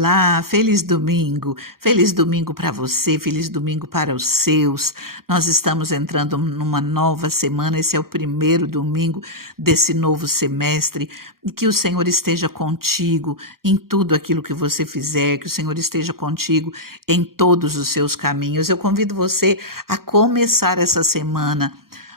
Olá, feliz domingo para você, feliz domingo para os seus. Nós estamos entrando numa nova semana, esse é o primeiro domingo desse novo semestre, e que o Senhor esteja contigo em tudo aquilo que você fizer, que o Senhor esteja contigo em todos os seus caminhos. Eu convido você a começar essa semana,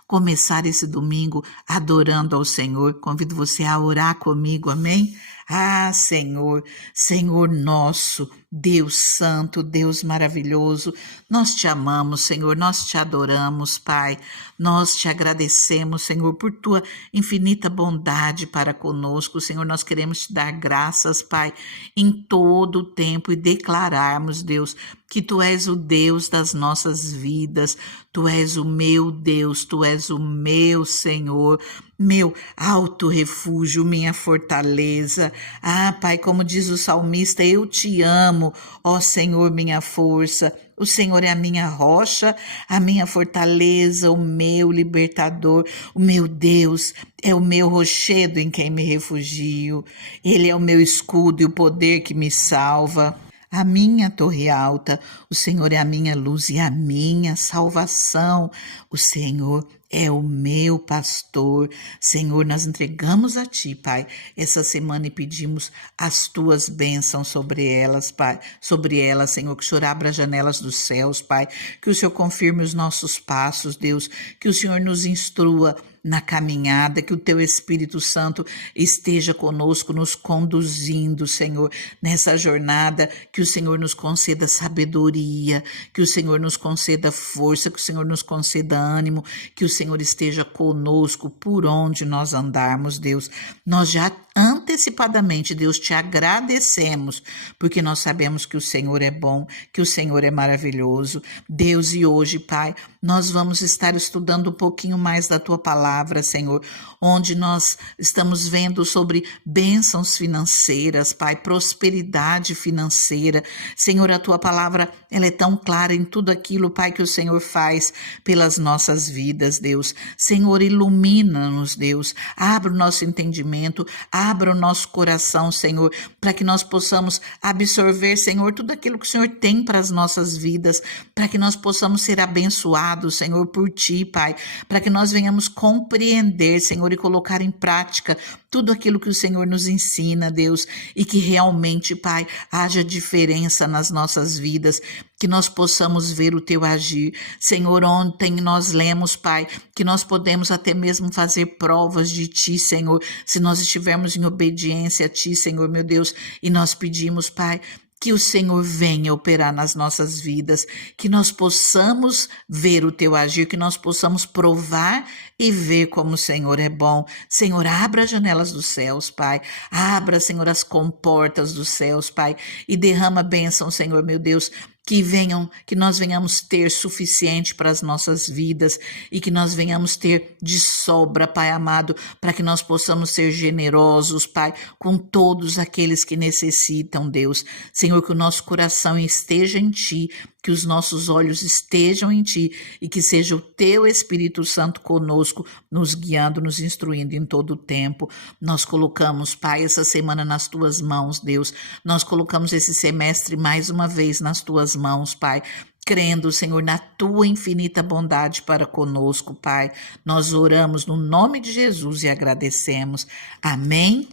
começar esse domingo adorando ao Senhor. Convido você a orar comigo, amém? Ah, Senhor, Senhor nosso, Deus santo, Deus maravilhoso, nós te amamos, Senhor, nós te adoramos, Pai, nós te agradecemos, Senhor, por tua infinita bondade para conosco, Senhor, nós queremos te dar graças, Pai, em todo o tempo e declararmos, Deus, que tu és o Deus das nossas vidas, tu és o meu Deus, tu és o meu Senhor, meu alto refúgio, minha fortaleza. Ah, Pai, como diz o salmista, eu te amo, ó Senhor, minha força. O Senhor é a minha rocha, a minha fortaleza, o meu libertador, o meu Deus é o meu rochedo em quem me refugio. Ele é o meu escudo e o poder que me salva. A minha torre alta, o Senhor é a minha luz e a minha salvação. O Senhor é o meu pastor. Senhor, nós entregamos a Ti, Pai, essa semana e pedimos as Tuas bênçãos sobre elas, Pai. Sobre elas, Senhor, que o Senhor abra as janelas dos céus, Pai. Que o Senhor confirme os nossos passos, Deus. Que o Senhor nos instrua na caminhada, que o Teu Espírito Santo esteja conosco, nos conduzindo, Senhor, nessa jornada, que o Senhor nos conceda sabedoria, que o Senhor nos conceda força, que o Senhor nos conceda ânimo, que o Senhor esteja conosco por onde nós andarmos, Deus. Nós já antecipadamente, Deus, te agradecemos, porque nós sabemos que o Senhor é bom, que o Senhor é maravilhoso. Deus, e hoje, Pai, nós vamos estar estudando um pouquinho mais da Tua palavra, Senhor, onde nós estamos vendo sobre bênçãos financeiras, Pai, prosperidade financeira. Senhor, a Tua palavra, ela é tão clara em tudo aquilo, Pai, que o Senhor faz pelas nossas vidas, Deus. Senhor, ilumina-nos, Deus, abra o nosso entendimento, abra o nosso coração, Senhor, para que nós possamos absorver, Senhor, tudo aquilo que o Senhor tem para as nossas vidas, para que nós possamos ser abençoados, Senhor, por Ti, Pai, para que nós venhamos compreender, Senhor, e colocar em prática tudo aquilo que o Senhor nos ensina, Deus, e que realmente, Pai, haja diferença nas nossas vidas, que nós possamos ver o Teu agir. Senhor, ontem nós lemos, Pai, que nós podemos até mesmo fazer provas de Ti, Senhor, se nós estivermos em obediência a Ti, Senhor, meu Deus, e nós pedimos, Pai, que o Senhor venha operar nas nossas vidas, que nós possamos ver o Teu agir, que nós possamos provar e ver como o Senhor é bom. Senhor, abra as janelas dos céus, Pai. Abra, Senhor, as comportas dos céus, Pai, e derrama bênção, Senhor, meu Deus, que nós venhamos ter suficiente para as nossas vidas e que nós venhamos ter de sobra, Pai amado, para que nós possamos ser generosos, Pai, com todos aqueles que necessitam, Deus. Senhor, que o nosso coração esteja em Ti, que os nossos olhos estejam em Ti e que seja o Teu Espírito Santo conosco, nos guiando, nos instruindo em todo o tempo. Nós colocamos, Pai, essa semana nas Tuas mãos, Deus. Nós colocamos esse semestre mais uma vez nas Tuas mãos, Pai, crendo, Senhor, na Tua infinita bondade para conosco, Pai. Nós oramos no nome de Jesus e agradecemos. Amém.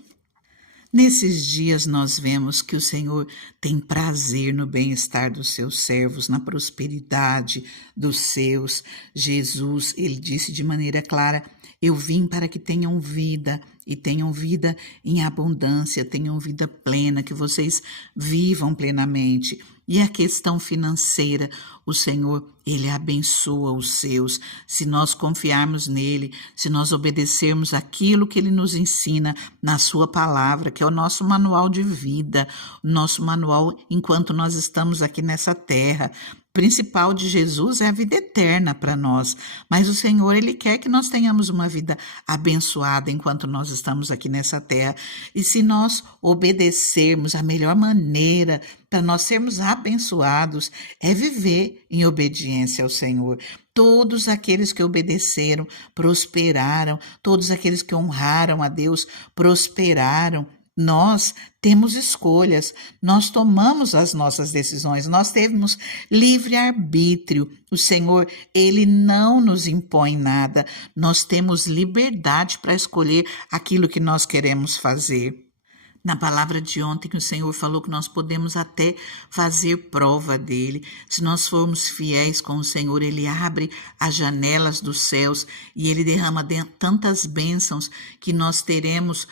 Nesses dias nós vemos que o Senhor tem prazer no bem-estar dos seus servos, na prosperidade dos seus. Jesus, ele disse de maneira clara: eu vim para que tenham vida e tenham vida em abundância, tenham vida plena, que vocês vivam plenamente. E a questão financeira, o Senhor, Ele abençoa os seus. Se nós confiarmos nele, se nós obedecermos aquilo que Ele nos ensina na sua palavra, que é o nosso manual de vida, o nosso manual enquanto nós estamos aqui nessa terra. O principal de Jesus é a vida eterna para nós, mas o Senhor, Ele quer que nós tenhamos uma vida abençoada enquanto nós estamos aqui nessa terra. E se nós obedecermos, a melhor maneira para nós sermos abençoados é viver em obediência ao Senhor. Todos aqueles que obedeceram prosperaram, todos aqueles que honraram a Deus prosperaram. Nós temos escolhas, nós tomamos as nossas decisões, nós temos livre-arbítrio. O Senhor, Ele não nos impõe nada, nós temos liberdade para escolher aquilo que nós queremos fazer. Na palavra de ontem, o Senhor falou que nós podemos até fazer prova dele. Se nós formos fiéis com o Senhor, ele abre as janelas dos céus e ele derrama tantas bênçãos que nós teremos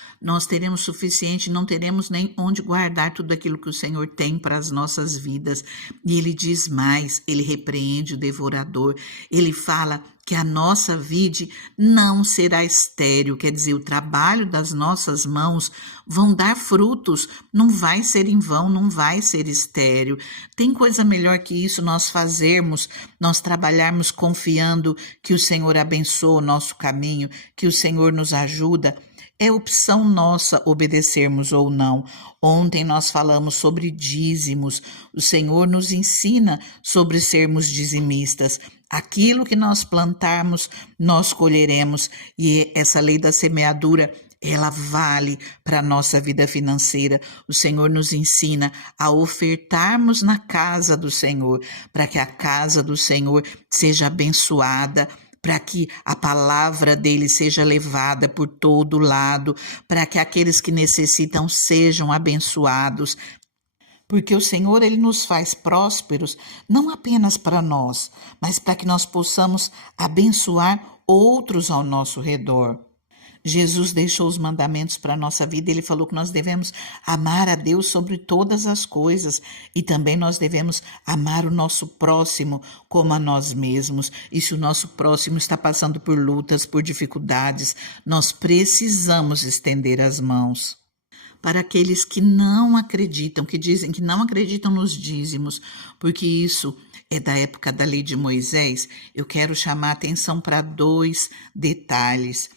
suficiente, não teremos nem onde guardar tudo aquilo que o Senhor tem para as nossas vidas. E ele diz mais, ele repreende o devorador, ele fala que a nossa vide não será estéril, quer dizer, o trabalho das nossas mãos vão dar frutos, não vai ser em vão, não vai ser estéril. Tem coisa melhor que isso nós fazermos, nós trabalharmos confiando que o Senhor abençoa o nosso caminho, que o Senhor nos ajuda. É opção nossa obedecermos ou não. Ontem nós falamos sobre dízimos. O Senhor nos ensina sobre sermos dizimistas. Aquilo que nós plantarmos, nós colheremos. E essa lei da semeadura, ela vale para a nossa vida financeira. O Senhor nos ensina a ofertarmos na casa do Senhor, para que a casa do Senhor seja abençoada, para que a palavra dele seja levada por todo lado, para que aqueles que necessitam sejam abençoados. Porque o Senhor, ele nos faz prósperos, não apenas para nós, mas para que nós possamos abençoar outros ao nosso redor. Jesus deixou os mandamentos para a nossa vida, ele falou que nós devemos amar a Deus sobre todas as coisas e também nós devemos amar o nosso próximo como a nós mesmos. E se o nosso próximo está passando por lutas, por dificuldades, nós precisamos estender as mãos. Para aqueles que não acreditam, que dizem que não acreditam nos dízimos, porque isso é da época da lei de Moisés, eu quero chamar a atenção para 2 detalhes.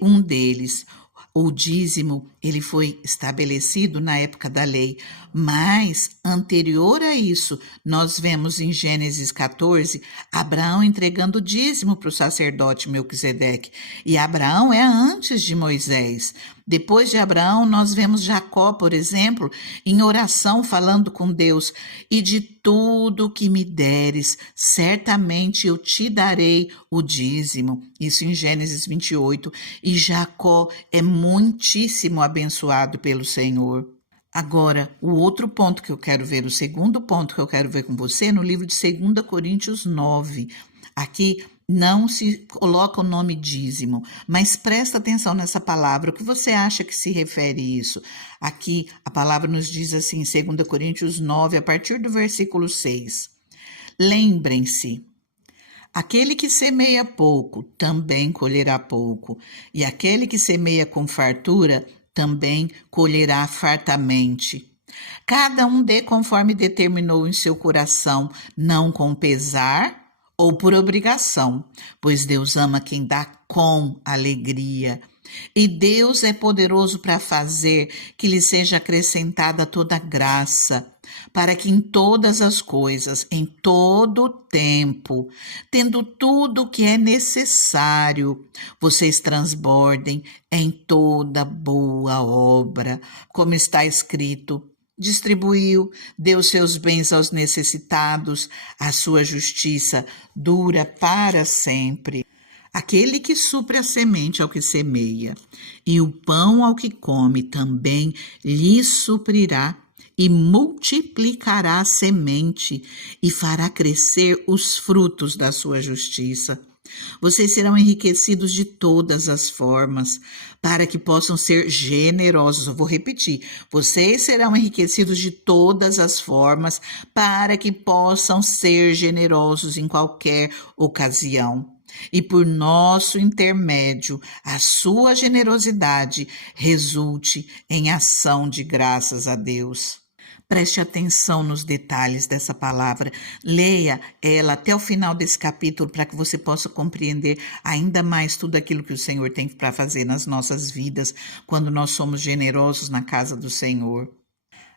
Um deles, o dízimo, ele foi estabelecido na época da lei, mas anterior a isso, nós vemos em Gênesis 14, Abraão entregando o dízimo para o sacerdote Melquisedeque, e Abraão é antes de Moisés. Depois de Abraão, nós vemos Jacó, por exemplo, em oração falando com Deus, e de tudo que me deres, certamente eu te darei o dízimo. Isso em Gênesis 28, e Jacó é muitíssimo abençoado pelo Senhor. Agora, o outro ponto que eu quero ver, o segundo ponto que eu quero ver com você, no livro de 2 Coríntios 9. Aqui não se coloca o nome dízimo, mas presta atenção nessa palavra. O que você acha que se refere isso? Aqui a palavra nos diz assim, em 2 Coríntios 9, a partir do versículo 6. Lembrem-se, aquele que semeia pouco também colherá pouco, e aquele que semeia com fartura também colherá fartamente. Cada um dê conforme determinou em seu coração, não com pesar ou por obrigação, pois Deus ama quem dá com alegria. E Deus é poderoso para fazer que lhe seja acrescentada toda graça, para que em todas as coisas, em todo o tempo, tendo tudo o que é necessário, vocês transbordem em toda boa obra, como está escrito. Distribuiu, deu seus bens aos necessitados, a sua justiça dura para sempre. Aquele que supre a semente ao que semeia, e o pão ao que come também lhe suprirá, e multiplicará a semente, e fará crescer os frutos da sua justiça. Vocês serão enriquecidos de todas as formas, para que possam ser generosos. Eu vou repetir. Vocês serão enriquecidos de todas as formas, para que possam ser generosos em qualquer ocasião. E por nosso intermédio, a sua generosidade resulte em ação de graças a Deus. Preste atenção nos detalhes dessa palavra, leia ela até o final desse capítulo para que você possa compreender ainda mais tudo aquilo que o Senhor tem para fazer nas nossas vidas quando nós somos generosos na casa do Senhor.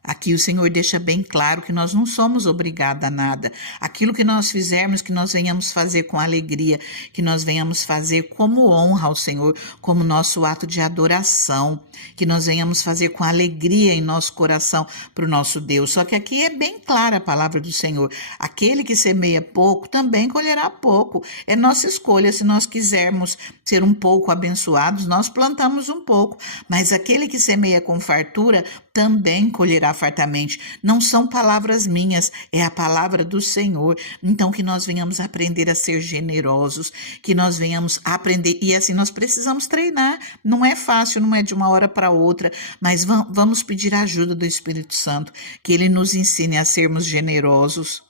Aqui o Senhor deixa bem claro que nós não somos obrigados a nada. Aquilo que nós fizermos, que nós venhamos fazer com alegria, que nós venhamos fazer como honra ao Senhor, como nosso ato de adoração, que nós venhamos fazer com alegria em nosso coração para o nosso Deus. Só que aqui é bem clara a palavra do Senhor. Aquele que semeia pouco também colherá pouco. É nossa escolha. Se nós quisermos ser um pouco abençoados, nós plantamos um pouco. Mas aquele que semeia com fartura também colherá fartamente. Não são palavras minhas, é a palavra do Senhor. Então que nós venhamos aprender a ser generosos, que nós venhamos aprender, e assim nós precisamos treinar. Não é fácil, não é de uma hora para outra, mas vamos pedir a ajuda do Espírito Santo, que ele nos ensine a sermos generosos.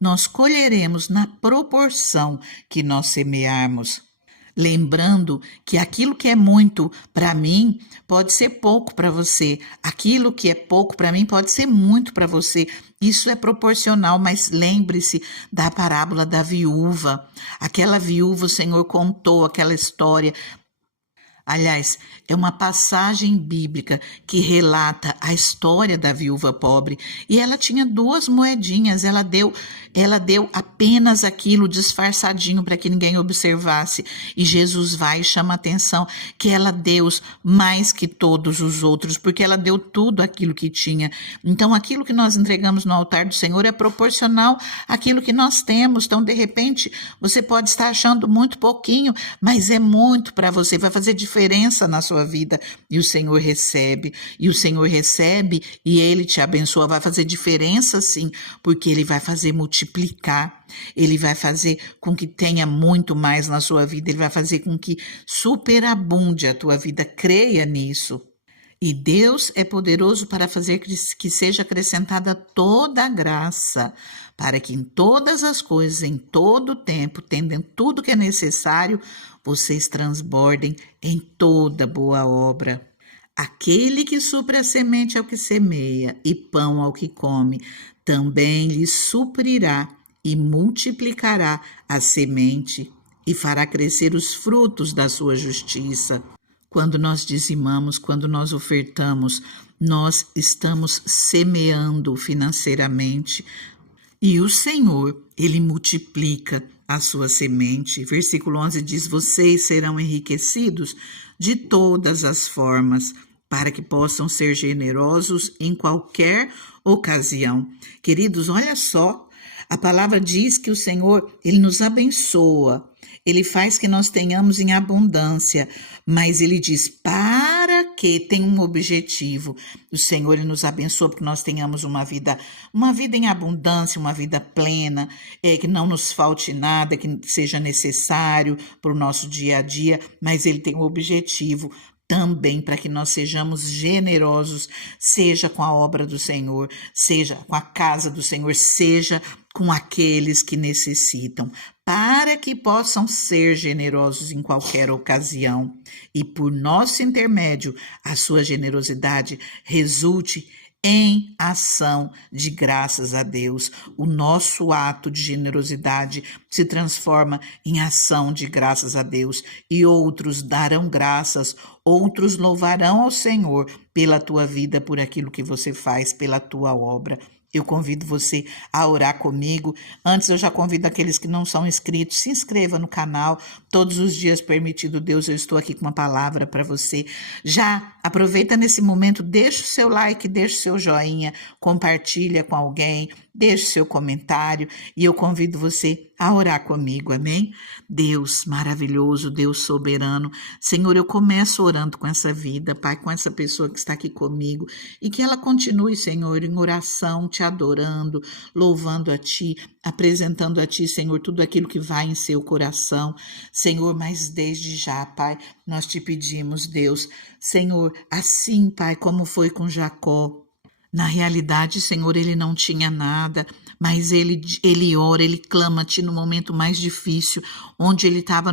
Nós colheremos na proporção que nós semearmos. Lembrando que aquilo que é muito para mim pode ser pouco para você. Aquilo que é pouco para mim pode ser muito para você. Isso é proporcional, mas lembre-se da parábola da viúva. Aquela viúva, o Senhor contou aquela história. Aliás, é uma passagem bíblica que relata a história da viúva pobre. E ela tinha 2 moedinhas, ela deu apenas aquilo disfarçadinho para que ninguém observasse. E Jesus vai e chama a atenção que ela deu mais que todos os outros, porque ela deu tudo aquilo que tinha. Então, aquilo que nós entregamos no altar do Senhor é proporcional àquilo que nós temos. Então, de repente, você pode estar achando muito pouquinho, mas é muito para você, vai fazer diferença na sua vida, e o Senhor recebe, e Ele te abençoa, vai fazer diferença sim, porque Ele vai fazer multiplicar, Ele vai fazer com que tenha muito mais na sua vida, Ele vai fazer com que superabunde a tua vida, creia nisso. E Deus é poderoso para fazer que seja acrescentada toda a graça, para que em todas as coisas, em todo o tempo, tendo tudo que é necessário, vocês transbordem em toda boa obra. Aquele que supre a semente ao que semeia e pão ao que come, também lhe suprirá e multiplicará a semente e fará crescer os frutos da sua justiça. Quando nós dizimamos, quando nós ofertamos, nós estamos semeando financeiramente. E o Senhor, Ele multiplica a sua semente. Versículo 11 diz, vocês serão enriquecidos de todas as formas, para que possam ser generosos em qualquer ocasião. Queridos, olha só, a palavra diz que o Senhor, Ele nos abençoa. Ele faz que nós tenhamos em abundância, mas Ele diz, para que tem um objetivo. O Senhor, Ele nos abençoa porque nós tenhamos uma vida em abundância, uma vida plena, que não nos falte nada, que seja necessário para o nosso dia a dia, mas Ele tem um objetivo também para que nós sejamos generosos, seja com a obra do Senhor, seja com a casa do Senhor, seja com aqueles que necessitam, para que possam ser generosos em qualquer ocasião. E por nosso intermédio, a sua generosidade resulte em ação de graças a Deus. O nosso ato de generosidade se transforma em ação de graças a Deus, e outros darão graças, outros louvarão ao Senhor pela tua vida, por aquilo que você faz, pela tua obra. Eu convido você a orar comigo. Antes eu já convido aqueles que não são inscritos, se inscreva no canal. Todos os dias, permitido Deus, eu estou aqui com uma palavra para você. Já aproveita nesse momento, deixa o seu like, deixa o seu joinha, compartilha com alguém, deixa o seu comentário e eu convido você a orar comigo, amém? Deus maravilhoso, Deus soberano, Senhor, eu começo orando com essa vida, Pai, com essa pessoa que está aqui comigo, e que ela continue, Senhor, em oração, te adorando, louvando a Ti, apresentando a Ti, Senhor, tudo aquilo que vai em seu coração, Senhor, mas desde já, Pai, nós te pedimos, Deus, Senhor, assim, Pai, como foi com Jacó. Na realidade, Senhor, ele não tinha nada, mas ele ora, ele clama a Ti no momento mais difícil, onde ele estava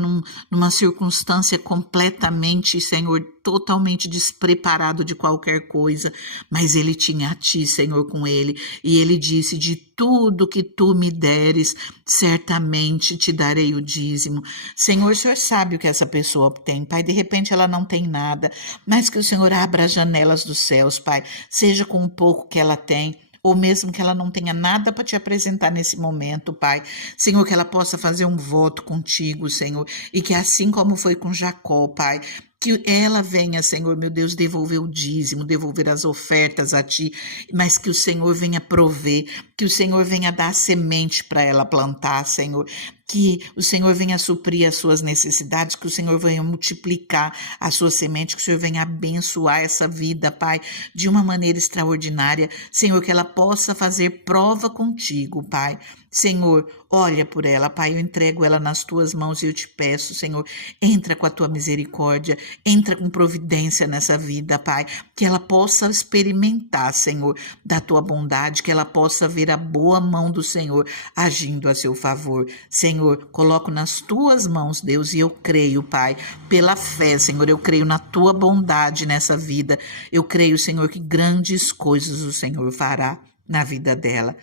numa circunstância completamente, Senhor, totalmente despreparado de qualquer coisa, mas ele tinha a Ti, Senhor, com ele, e ele disse, de tudo que Tu me deres, certamente te darei o dízimo. Senhor, o Senhor sabe o que essa pessoa tem, Pai, de repente ela não tem nada, mas que o Senhor abra as janelas dos céus, Pai, seja com um pouco pouco que ela tem, ou mesmo que ela não tenha nada para te apresentar nesse momento, Pai. Senhor, que ela possa fazer um voto contigo, Senhor, e que assim como foi com Jacó, Pai, que ela venha, Senhor, meu Deus, devolver o dízimo, devolver as ofertas a Ti, mas que o Senhor venha prover, que o Senhor venha dar semente para ela plantar, Senhor, que o Senhor venha suprir as suas necessidades, que o Senhor venha multiplicar a sua semente, que o Senhor venha abençoar essa vida, Pai, de uma maneira extraordinária. Senhor, que ela possa fazer prova contigo, Pai. Senhor, olha por ela, Pai, eu entrego ela nas tuas mãos e eu te peço, Senhor, entra com a tua misericórdia, entra com providência nessa vida, Pai, que ela possa experimentar, Senhor, da tua bondade, que ela possa ver a boa mão do Senhor agindo a seu favor. Senhor, coloco nas tuas mãos, Deus, e eu creio, Pai, pela fé, Senhor, eu creio na tua bondade nessa vida. Eu creio, Senhor, que grandes coisas o Senhor fará na vida dela.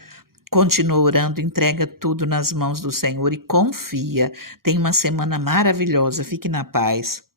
Continua orando, entrega tudo nas mãos do Senhor e confia. Tenha uma semana maravilhosa. Fique na paz.